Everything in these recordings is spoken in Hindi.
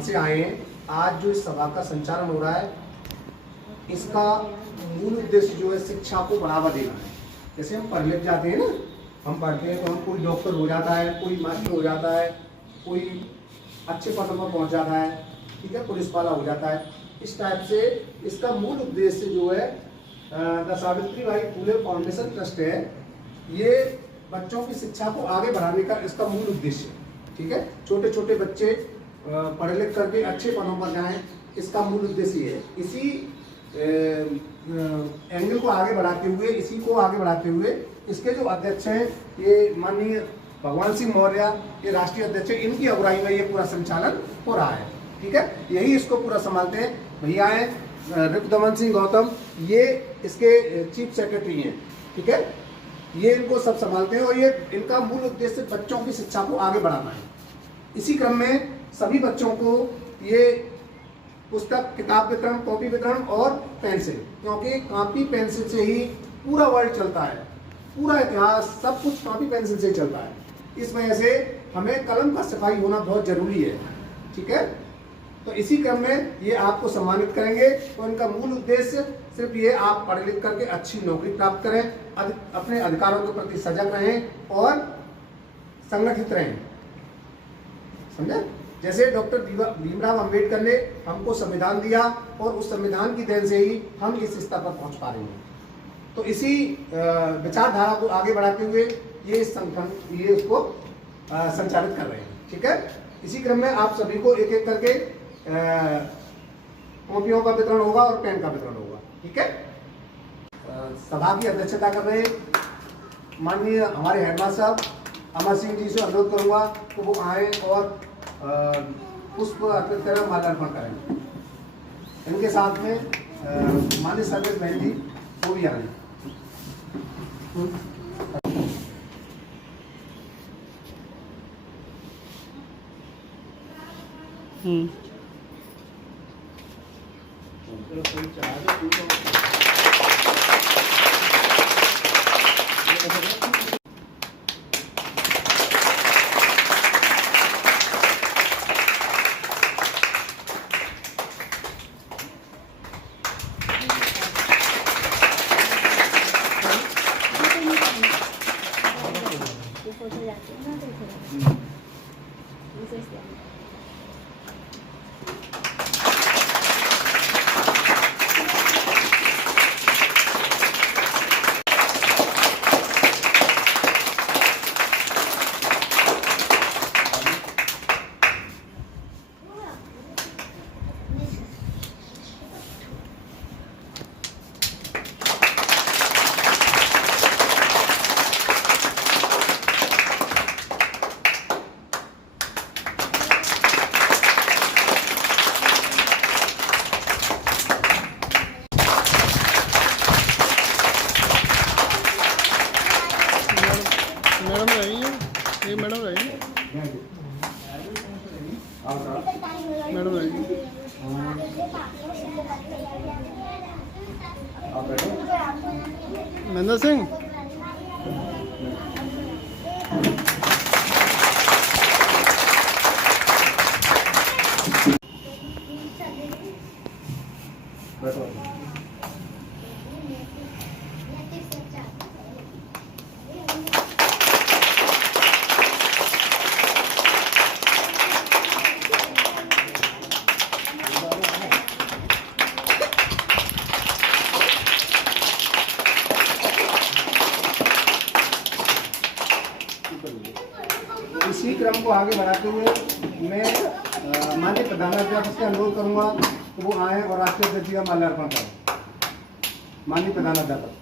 से आए हैं। आज जो इस सभा का संचालन हो रहा है, इसका मूल उद्देश्य जो है शिक्षा को बढ़ावा देना है। जैसे हम पढ़ लिख जाते हैं ना, हम पढ़ते हैं तो हम कोई डॉक्टर हो जाता है, कोई मास्टर हो जाता है, कोई अच्छे पद पर पहुंच जाता है, ठीक है, पुलिस वाला हो जाता है। इस टाइप से इसका मूल उद्देश्य जो है the Savitribai Phule foundation trust है, ये बच्चों की शिक्षा को आगे बढ़ाने का इसका मूल उद्देश्य है। ठीक है, छोटे छोटे बच्चे पढ़ लिख करके अच्छे पदों पर जाएं, इसका मूल उद्देश्य है। इसी एंगल को आगे बढ़ाते हुए, इसी को आगे बढ़ाते हुए इसके जो अध्यक्ष हैं, ये माननीय भगवान सिंह मौर्य, ये राष्ट्रीय अध्यक्ष है, इनकी अगुवाई में ये पूरा संचालन हो रहा है। ठीक है, यही इसको पूरा संभालते हैं भैया हैं रिपुदमन सिंह गौतम, ये इसके चीफ सेक्रेटरी हैं। ठीक है, ये इनको सब संभालते हैं और ये इनका मूल उद्देश्य बच्चों की शिक्षा को आगे बढ़ाना है। इसी क्रम में सभी बच्चों को ये पुस्तक, किताब वितरण, कॉपी वितरण और पेंसिल, क्योंकि कॉपी पेंसिल से ही पूरा वर्ल्ड चलता है, पूरा इतिहास सब कुछ कॉपी पेंसिल से ही चलता है। इस वजह से हमें कलम का सफाई होना बहुत जरूरी है। ठीक है, तो इसी क्रम में ये आपको सम्मानित करेंगे और इनका मूल उद्देश्य सिर्फ ये, आप पढ़ लिख करके अच्छी नौकरी प्राप्त करें, अपने अधिकारों के प्रति सजग रहें और संगठित रहें। समझे? जैसे डॉक्टर भीमराव अंबेडकर ने हमको संविधान दिया और उस संविधान की देन से ही हम इस स्तर पर पहुंच पा रहे हैं। तो इसी विचारधारा को आगे बढ़ाते हुए ये संगठन ये उसको संचालित कर रहे हैं। ठीक है, इसी क्रम में आप सभी को एक एक करके कॉपियों का वितरण होगा और पेन का वितरण होगा। ठीक है, सभा की अध्यक्षता कर रहे माननीय हमारे हेडमास्टर साहब अमर सिंह जी से अनुरोध करूंगा तो वो आए और पुष्प अर्पित करें, माल्यार्पण करें। इनके साथ में माननीय सर्वेश बहन जी वो भी आए। मैडम रहेंगे, ये मैडम रहेंगे, मैडम रहेंगे। महेंद्र सिंह इसी क्रम को आगे बढ़ाते हुए मैं माननीय प्रधानाध्यापक से अनुरोध करूंगा कि वो आए और राष्ट्रीय अध्यक्ष का माल्यार्पण करें। माननीय प्रधानाध्यापक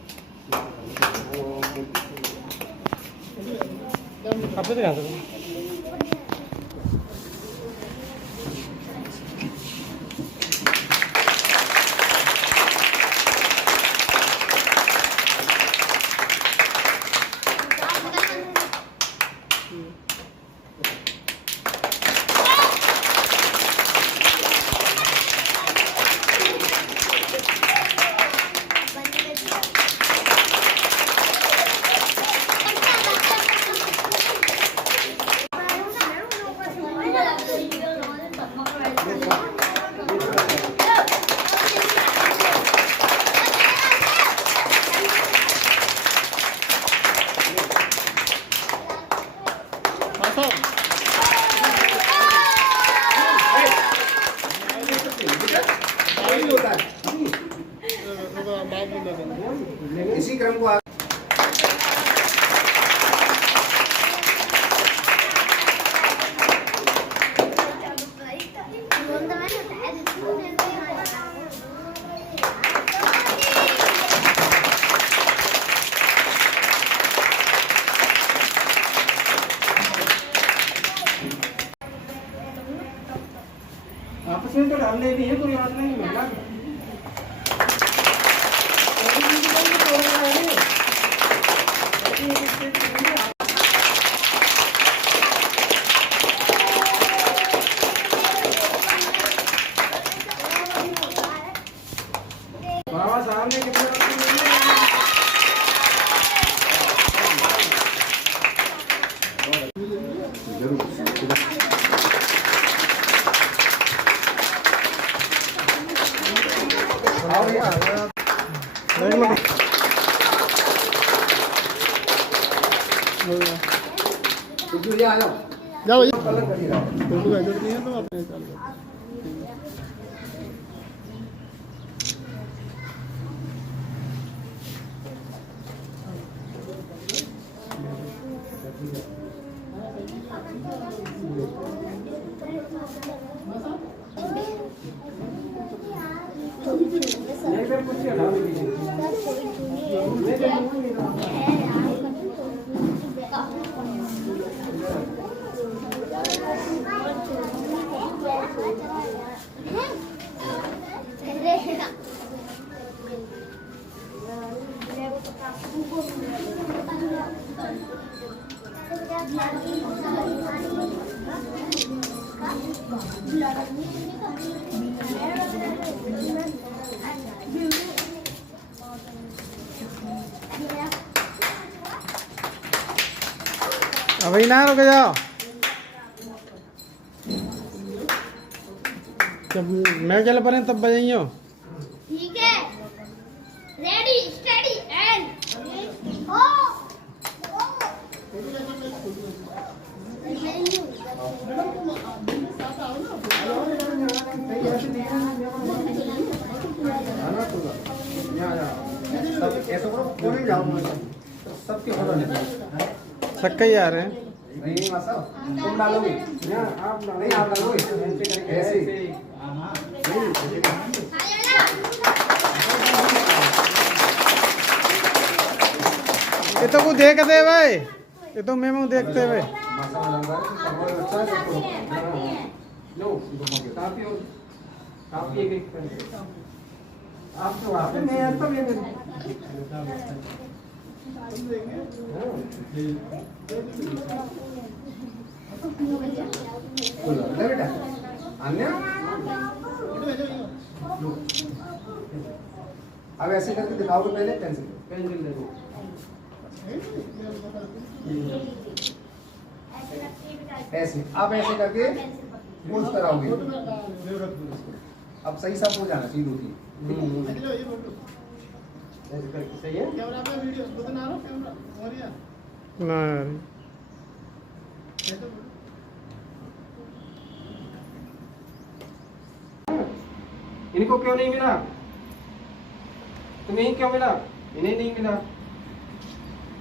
आपस में तो डालने भी है, कोई बात नहीं महिला बाबा साहब ने कितने जूलिया आ जाओ। जाओ भैया, कलर करिए रहो। फोटो का एडिट नहीं है तो अपने चालू करो। नहीं फिर कुछ हटा दीजिए। अभी ना रुक जाओ, जब मैं चल पड़े तब बजाइयो। ठीक है, रेडी स्टडी एंड ओ ऐसा करो, कोई जाओ सबके फोटो निकालो। सक्का ही आ रहे हैं। नहीं मासा तुम डालोगे आप नहीं, आप डालोगे ऐसे ही। ये तो कुछ देखते है भाई, ये तो मैं देखते हुए। मासा लंगा है, अच्छा है सबको। लो काफी और काफी एक आप तो आप मैं आता भी ले बेटा अन्य अब ऐसे करके दिखाओगे पहले पेंसिल पेंसिल ले लो। ऐसे अब ऐसे करके पोज कराओगे। अब सही सब हो जाना चाहिए दो तीन। ऐसे करके सही है। ना इनको क्यों नहीं मिला? तुम्हें क्यों मिला? इन्हें नहीं मिला,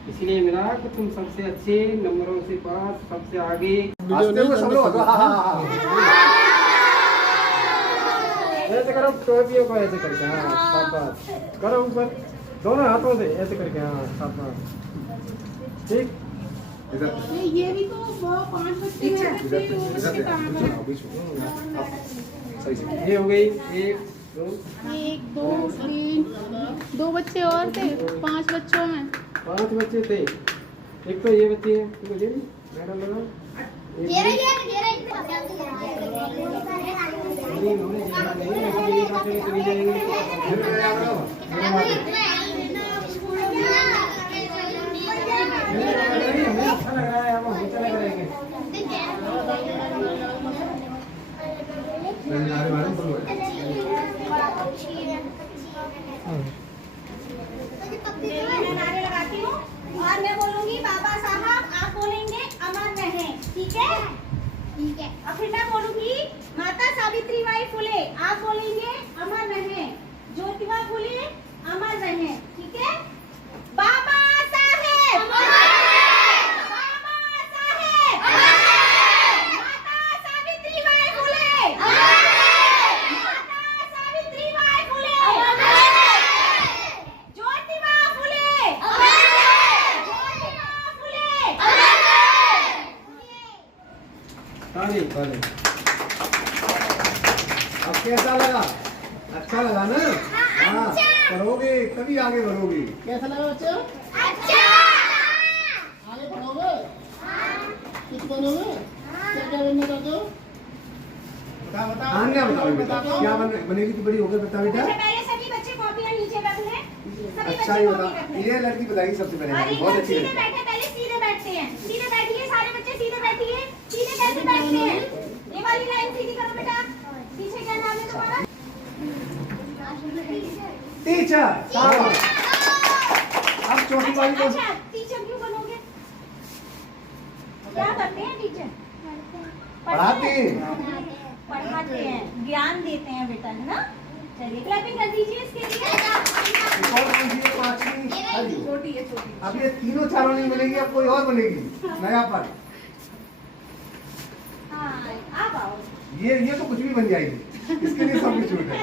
इसलिए मिला कि तुम सबसे अच्छे नंबरों से पास, सबसे आगे। हंसते हुए सब लोग हाँ हाँ हाँ। ऐसे करो टोपियों को, ऐसे करके हाँ शाबाश करो, ऊपर दोनों हाथों से ऐसे करके हाँ शाबाश। ठीक, इधर ये भी तो वो 5 बच्चे हैं, सही से ये हो गई 1 2 1 2 3 2 बच्चे और थे, 5 बच्चों में 5 बच्चे थे। एक तो ये बच्चे हैं, तुमको ये मैडम लगा ये रही अच्छा लग रहा है, हम अच्छा लग रहा है। नारे लगाती हूँ और मैं बोलूंगी बाबा साहब, आप बोलेंगे अमर रहे। ठीक है, ठीक है। और फिर मैं बोलूंगी माता सावित्री बाई फुले, आप बोलेंगे अमर रहे। ज्योतिबा फुले अमर रहे। ठीक है, बाबा साहेब, बाबा साहेब, माता सावित्री बाई फुले, माता सावित्री बाई फुले, ज्योतिबा फुले, ज्योतिबा फुले। ताली ताली। कैसा लगा? अच्छा लगा ना? हाँ, करोगे तभी आगे बढ़ोगे। कैसा लगा बच्चों? अच्छा। आगे पढ़ोगे? कुछ बनोगे? क्या क्या बनना चाहते हो? हाँ क्या बताओ बेटा, क्या बनेगी तो बड़ी होकर बता बेटा। अच्छा, पहले सभी बच्चे कॉपियां नीचे रख लें। सभी अच्छा बच्चे ही कॉपी बता, रख लें। ये लड़की बताएगी सबसे और पहले, एकदम बहुत अच्छी सीधे लड़की। बैठे, पहले सीधे बैठते हैं। सीधे बैठिए, सारे बच्चे सीधे बैठिए। सीधे कैसे बैठते हैं? ये वाली लाइन सीधी करो बेटा। पीछे क्या नाम है तुम्हारा? टीचर। शाबाश। अब चौथी वाली को अच्छा, टीचर क्यों बनोगे? क्या करते हैं टीचर? पढ़ाते हैं। पढ़ाते हैं, ज्ञान देते हैं बेटा, है ना? चलिए क्लैपिंग कर दीजिए इसके लिए। एक और कौन सी है? पांचवी। अब ये तीनों चारों नहीं बनेगी, अब कोई और बनेगी नया पर। हाँ, आप आओ। ये तो कुछ भी बन जाएगी, इसके लिए सब कुछ छूट है।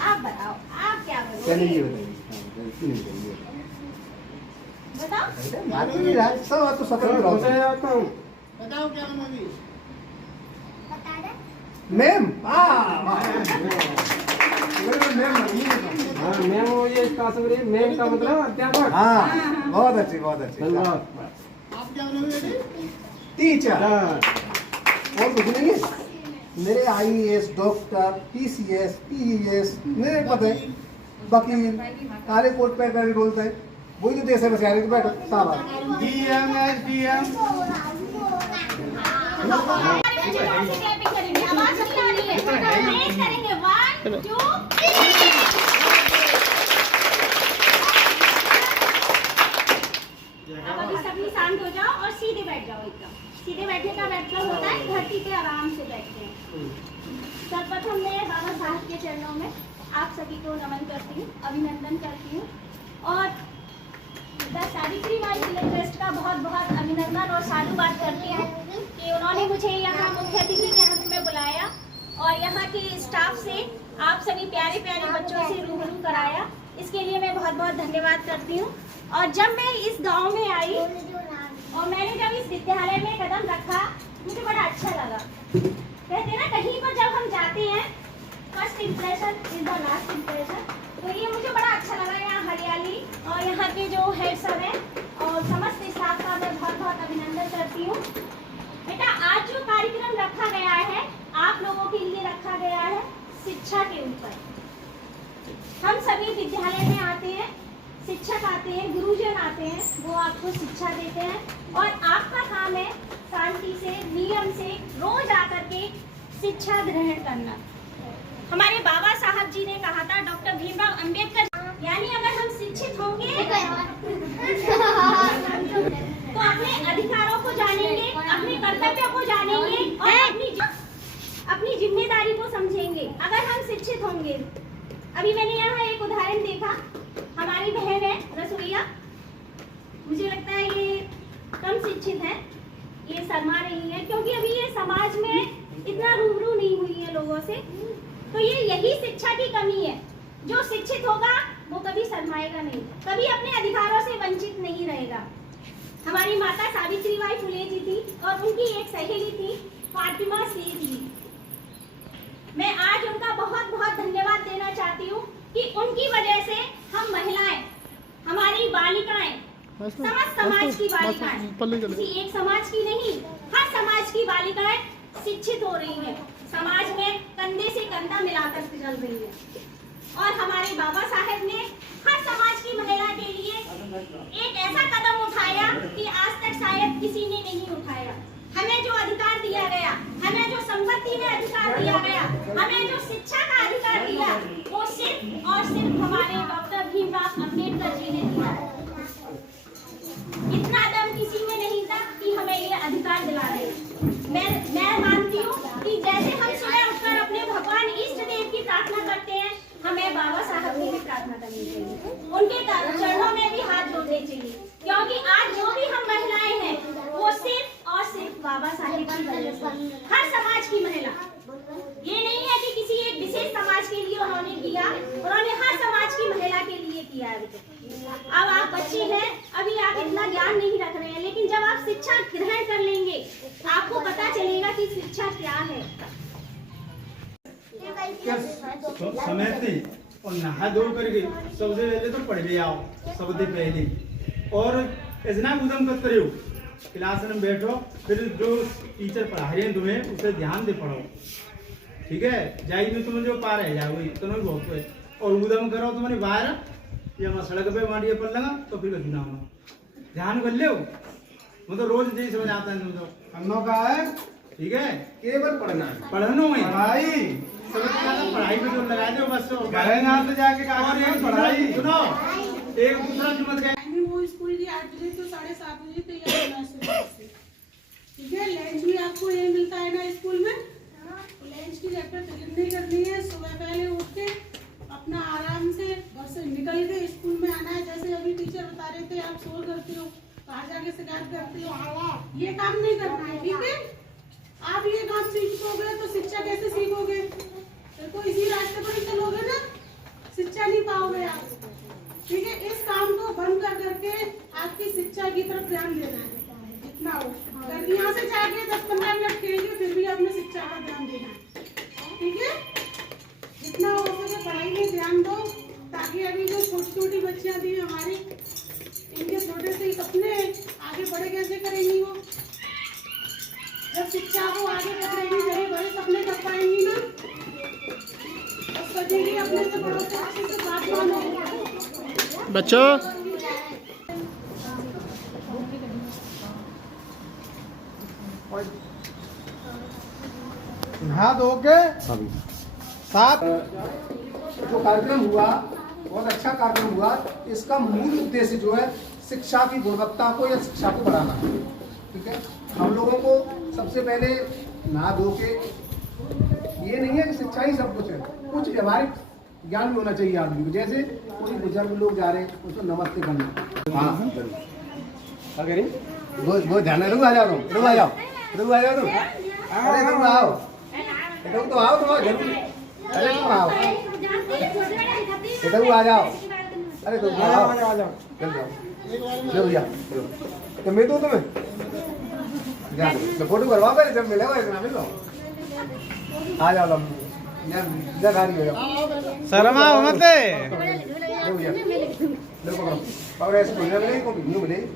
आप बताओ, आप क्या चलिए ये बताओ? बताओ। बताइए। सब तो स्वतंत्र रहो। बताया आता हूँ। बताओ क्या बनोगी? मैम। मैम हाँ मैम, वो ये इसका असर है, मैम का मतलब अध्यापक। हाँ, बहुत अच्छी बहुत अच्छी। धन्यवाद। आप क्या बनोगे बेटे? टीचर। हाँ। और कुछ नहीं है? मेरे IAS, डॉक्टर, PCS, PES मेरे पता है, वकील, काले कोट पहन कर बोलते हैं, वही तो देश है। बस यार तो बैठो शाबाश। DM, SDM। बच्चे कौन सी क्लैपिंग करेंगे? आवाज नहीं आ रही है। तेज करेंगे। 1 2 अब अभी सभी शांत हो जाओ और सीधे बैठ जाओ एकदम। सीधे बैठने का मतलब होता है धरती पे आराम से बैठते हैं। सर्वप्रथम मैं बाबा साहब के चरणों में आप सभी को नमन करती हूँ, अभिनंदन करती हूँ और द सावित्रीबाई फुले ट्रस्ट का बहुत बहुत अभिनंदन और साधुवाद करती हूँ कि उन्होंने मुझे यहाँ मुख्य अतिथि के रूप में बुलाया और यहाँ के स्टाफ से आप सभी प्यारे प्यारे बच्चों से रूबरू कराया। इसके लिए मैं बहुत बहुत धन्यवाद करती हूँ। और जब मैं इस गांव में आई और मैंने जब इस विद्यालय में कदम रखा, मुझे बड़ा अच्छा लगा। कहते हैं ना, कहीं पर जब हम जाते हैं, first impression is the last impression. तो ये मुझे बड़ा अच्छा लगा, यहाँ हरियाली और यहाँ के जो हेड सर हैं और समस्त स्टाफ का मैं बहुत बहुत अभिनंदन करती हूँ। बेटा, आज जो कार्यक्रम रखा गया है, आप लोगों के लिए रखा गया है शिक्षा के ऊपर। हम सभी विद्यालय में आते हैं, शिक्षक आते हैं, गुरुजन आते हैं, वो आपको शिक्षा देते हैं और आपका काम है शांति से, नियम से रोज आकर के शिक्षा ग्रहण करना। हमारे बाबा साहब जी ने कहा था, डॉक्टर भीमराव अंबेडकर, यानी अगर हम शिक्षित होंगे तो अपने अधिकारों को जानेंगे, अपने कर्तव्यों को जानेंगे और अपनी जिम्मेदारी को समझेंगे। अगर हम शिक्षित होंगे, अभी मैंने यहाँ एक उदाहरण देखा, हमारी बहन है रसोईया, मुझे लगता है ये कम शिक्षित है, ये शर्मा रही है क्योंकि अभी ये समाज में इतना रूबरू नहीं हुई है लोगों से। तो ये यही शिक्षा की कमी है। जो शिक्षित होगा वो कभी शर्माएगा नहीं, कभी अपने अधिकारों से वंचित नहीं रहेगा। हमारी माता सावित्रीबाई फुले जी थी और उनकी एक सहेली थी फातिमा सेठ जी। मैं आज उनका बहुत बहुत धन्यवाद देना चाहती हूँ कि उनकी वजह से हम महिलाएं, हमारी बालिकाएं, समस्त समाज की बालिकाएं, किसी एक समाज की नहीं, हर समाज की बालिकाएं शिक्षित हो रही हैं, समाज में कंधे से कंधा मिलाकर चल रही है। और हमारे बाबा साहब ने हर समाज की महिला के लिए एक ऐसा कदम उठाया कि आज तक शायद किसी ने नहीं उठाया। हमें जो अधिकार दिया गया, हमें जो संपत्ति में अधिकार दिया गया, हमें जो शिक्षा का अधिकार दिया, वो सिर्फ और सिर्फ हमारे डॉक्टर भीमराव अंबेडकर जी ने दिया। इतना दम किसी में नहीं था कि हमें ये अधिकार दिला रहे। मैं मानती हूँ कि जैसे हम सुबह उठकर अपने भगवान इष्ट देव की प्रार्थना करते हैं, हमें बाबा साहब की भी प्रार्थना करनी चाहिए, उनके चरणों में भी हाथ जोड़ने चाहिए, क्योंकि आज जो भी हम महिलाएं हैं वो सिर्फ और सिर्फ बाबा साहेब की वजह से। हर समाज की महिला, ये नहीं है कि किसी एक विशेष समाज के लिए उन्होंने किया, उन्होंने हर समाज की महिला के लिए किया है। अब आप बच्चे हैं, अभी आप इतना ज्ञान नहीं रख रहे हैं, लेकिन जब आप शिक्षा ग्रहण कर लेंगे आपको पता चलेगा कि शिक्षा क्या है। समझते और नहा धो करके सबसे पहले तो पढ़ ले आओ, सबसे पहले। और इतना उदम करते रहो, क्लास में बैठो, फिर जो टीचर पढ़ा रहे हैं तुम्हें उसे ध्यान दे पढ़ो, ठीक है। जाई में तुम्हें जो पार है जाओ तुम्हें बहुत है। और उदम करो तुम्हारी बाहर या मैं सड़क पे मारिए पढ़ लगा तो फिर कभी ना होना, ध्यान कर लो। मतलब रोज नहीं समझ आता है तुम तो हमनों का है ठीक है। केवल पढ़ना है, पढ़नो में पढ़ाई समझ में पढ़ाई में तो लगा दो बस। घर ना तो जाके और एक पढ़ाई सुनो, एक दूसरा जो मत गए वो स्कूल की 8 बजे तो 7:30 बजे तैयार होना है, ठीक है। लंच भी आपको यही मिलता है ना स्कूल में। लंच की जब तक नहीं करनी है, सुबह पहले उठ के अपना आराम से घर से निकल के स्कूल में आना है। जैसे अभी टीचर बता रहे थे आप शोर करते हो, बाहर जाके शिकायत करते हो, ये काम नहीं करना है, ठीक है। आप ये काम सीखोगे तो शिक्षा कैसे सीखोगे? देखो इसी रास्ते पर ही चलोगे ना, शिक्षा नहीं पाओगे आप, ठीक है। इस काम को बंद कर करके आपकी शिक्षा की तरफ ध्यान देना है जितना हो। अगर यहाँ से जाके 10-15 मिनट खेल के फिर भी आपने शिक्षा पर ध्यान देना है, ठीक है। जितना हो सके पढ़ाई में ध्यान दो, ताकि अभी जो छोटी छोटी बच्चियां थी हमारी, इनके छोटे से सपने आगे बढ़े कैसे करेंगी वो? जब शिक्षा को आगे पकड़ेंगी जब बड़े सपने कर पाएंगी ना, तब सोचेंगी अपने से बड़ों से अच्छे से बात मानो। बच्चों नहा धो के साथ जो कार्यक्रम हुआ बहुत अच्छा कार्यक्रम हुआ। इसका मूल उद्देश्य जो है शिक्षा की गुणवत्ता को या शिक्षा को बढ़ाना है, ठीक है। हम लोगों को सबसे पहले नहा धो के, ये नहीं है कि शिक्षा ही सब कुछ है, कुछ व्यवहारिक ज्ञान भी होना चाहिए आदमी को। जैसे कोई बुजुर्ग लोग जा रहे हैं उसको नमस्ते करना, हाँ अगर वो ध्यान रुक आ जाओ, रुक आ जाओ, रुक आ जाओ तुम, अरे तुम आओ, तुम तो आओ, तुम जरूर, अरे तुम आओ, तुम आ जाओ, अरे तुम आओ, आ जाओ चल जाओ, चलो भैया तो मैं दूँ तुम्हें, जा तो फोटो करवाओ पहले, जब मिलेगा इतना मिल लो, आ जाओ इधर आ रही हो, शर्मा मत लो भैया लो पकड़ो, पकड़ो इसको, इधर मिलेगी, यूँ मिलेगी।